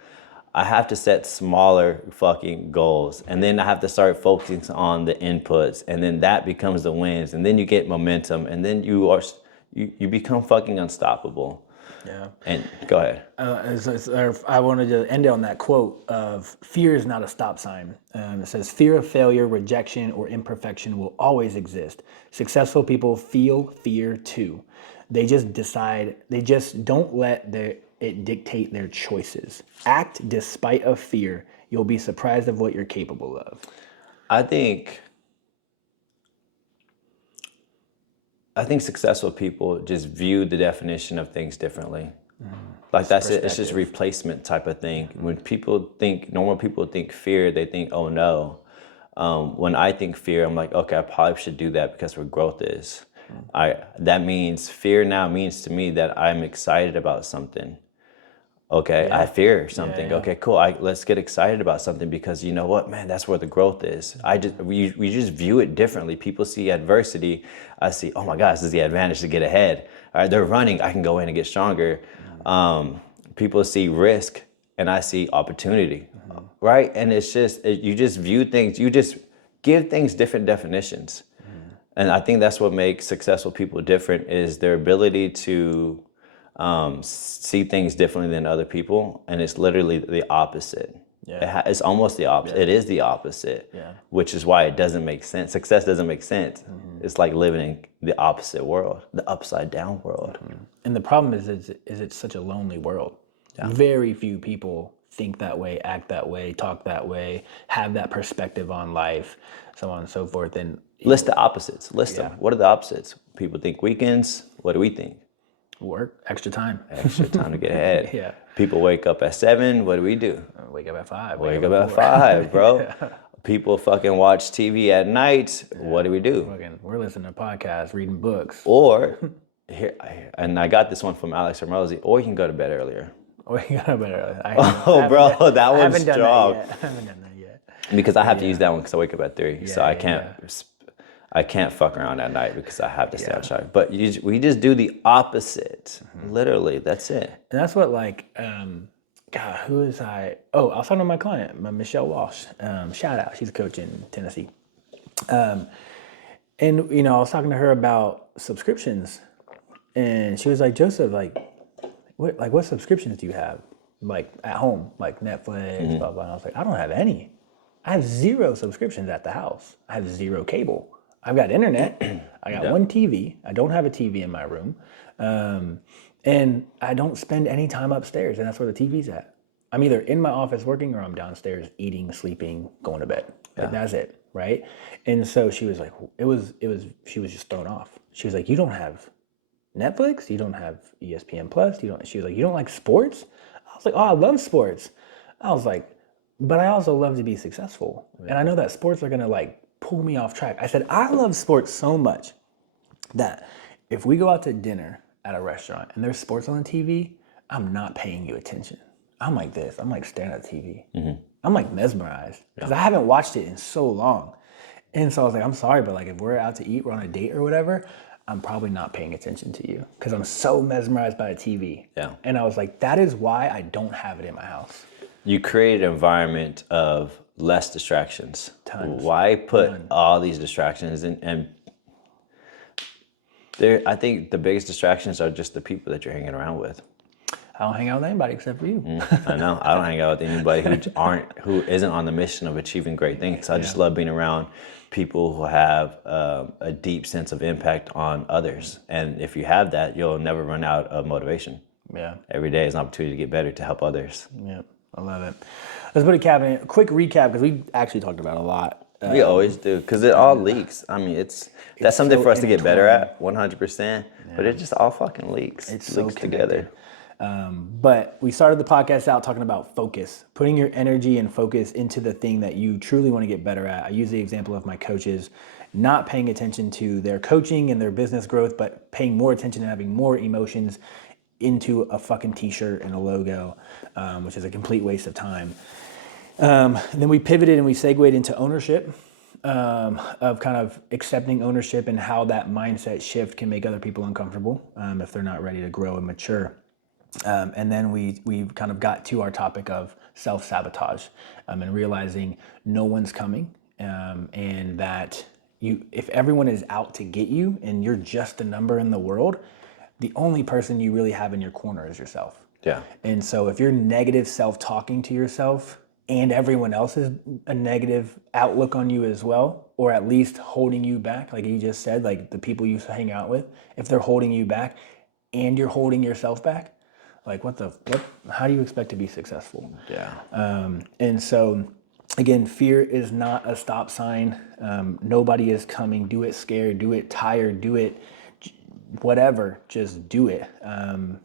I have to set smaller fucking goals. And then I have to start focusing on the inputs. And then that becomes the wins. And then you get momentum. And then you become fucking unstoppable. Yeah. And go ahead. I wanted to end on that quote of fear is not a stop sign. It says, fear of failure, rejection, or imperfection will always exist. Successful people feel fear too. They just don't let it dictate their choices. Act despite of fear. You'll be surprised of what you're capable of. I think successful people just view the definition of things differently. Like that's it. It's just replacement type of thing. When normal people think fear, they think, oh no. When I think fear, I'm like, okay, I probably should do that because where growth is. That means fear now means to me that I'm excited about something. Okay, I fear something. Okay, cool. Let's get excited about something because you know what, man, that's where the growth is. We just view it differently. People see adversity. I see, oh my gosh, this is the advantage to get ahead. All right, they're running. I can go in and get stronger. People see risk, and I see opportunity. Right, and it's just you just view things. You just give things different definitions. And I think that's what makes successful people different, is their ability to see things differently than other people. And it's literally the opposite. Yeah. It's almost the opposite. Yeah. It is the opposite, which is why it doesn't make sense. Success doesn't make sense. It's like living in the opposite world, the upside down world. And the problem is it's such a lonely world. Very few people think that way, act that way, talk that way, have that perspective on life, so on and so forth. And list the opposites. List them. What are the opposites? People think weekends. What do we think? Work, extra time. Extra time to get ahead. People wake up at 7. What do we do? Wake up at 5. Wake up at 5, bro. People fucking watch TV at night. What do we do? We're listening to podcasts, reading books. Or, and I got this one from Alex Hermosi, or you can go to bed earlier. Or you can go to bed earlier. Bro, that one's strong. I haven't done that yet. Because I have to use that one because I wake up at 3. So I can't fuck around at night because I have to stay outside. But we just do the opposite. Literally, that's it. And that's what God, who is I? Oh, I was talking to my client, Michelle Walsh. Shout out, she's a coach in Tennessee. And I was talking to her about subscriptions, and she was like, Joseph, what subscriptions do you have? Like at home, like Netflix, blah blah. And I was like, I don't have any. I have 0 subscriptions at the house. I have 0 cable. I've got internet. I got 1 TV. I don't have a TV in my room. And I don't spend any time upstairs, and that's where the TV's at. I'm either in my office working or I'm downstairs eating, sleeping, going to bed. That's it, right? And so she was like, she was just thrown off. She was like, you don't have Netflix? You don't have ESPN Plus? She was like, you don't like sports? I was like, oh, I love sports. I was like, but I also love to be successful. And I know that sports are gonna pull me off track. I said, I love sports so much that if we go out to dinner at a restaurant and there's sports on the TV, I'm not paying you attention. I'm like this. I'm like staring at the TV. I'm like mesmerized because I haven't watched it in so long. And so I was like, I'm sorry, but if we're out to eat, we're on a date or whatever, I'm probably not paying attention to you because I'm so mesmerized by the TV. Yeah. And I was like, that is why I don't have it in my house. You create an environment of less distractions. Tons. Why put all these distractions in? And I think the biggest distractions are just the people that you're hanging around with. I don't hang out with anybody except for you. I know. I don't hang out with anybody who isn't on the mission of achieving great things. I just love being around people who have a deep sense of impact on others. And if you have that, you'll never run out of motivation. Yeah. Every day is an opportunity to get better, to help others. Yeah, I love it. Let's put a quick recap because we actually talked about a lot. We always do, because it all leaks. I mean, that's something for us to get better at, 100%. But it just all fucking leaks. It's leaks together. But we started the podcast out talking about focus, putting your energy and focus into the thing that you truly want to get better at. I use the example of my coaches not paying attention to their coaching and their business growth, but paying more attention and having more emotions into a fucking t-shirt and a logo, which is a complete waste of time. Then we pivoted and we segued into ownership, of kind of accepting ownership and how that mindset shift can make other people uncomfortable if they're not ready to grow and mature. And then we kind of got to our topic of self-sabotage and realizing no one's coming, and that if everyone is out to get you and you're just a number in the world, the only person you really have in your corner is yourself. Yeah. And so if you're negative self-talking to yourself and everyone else is a negative outlook on you as well, or at least holding you back, like you just said, like the people you hang out with, if they're holding you back and you're holding yourself back, like how do you expect to be successful? Yeah. And so again, fear is not a stop sign. Nobody is coming. Do it scared, do it tired, do it whatever, just do it. And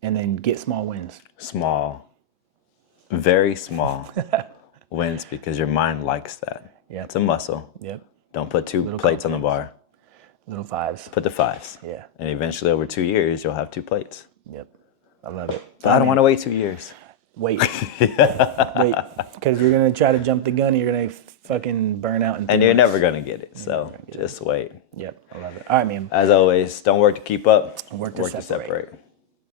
then get small wins. Very small wins, because your mind likes that. Yeah. It's a muscle. Yep. Don't put two plates on the bar. Little 5s. Put the 5s. Yeah. And eventually over 2 years, you'll have 2 plates. Yep. I love it. But I don't want to wait 2 years. Wait. Wait. Because you're going to try to jump the gun and you're going to fucking burn out. And you're never going to get it. So just wait. Yep. I love it. All right, man. As always, don't work to keep up. Work to separate.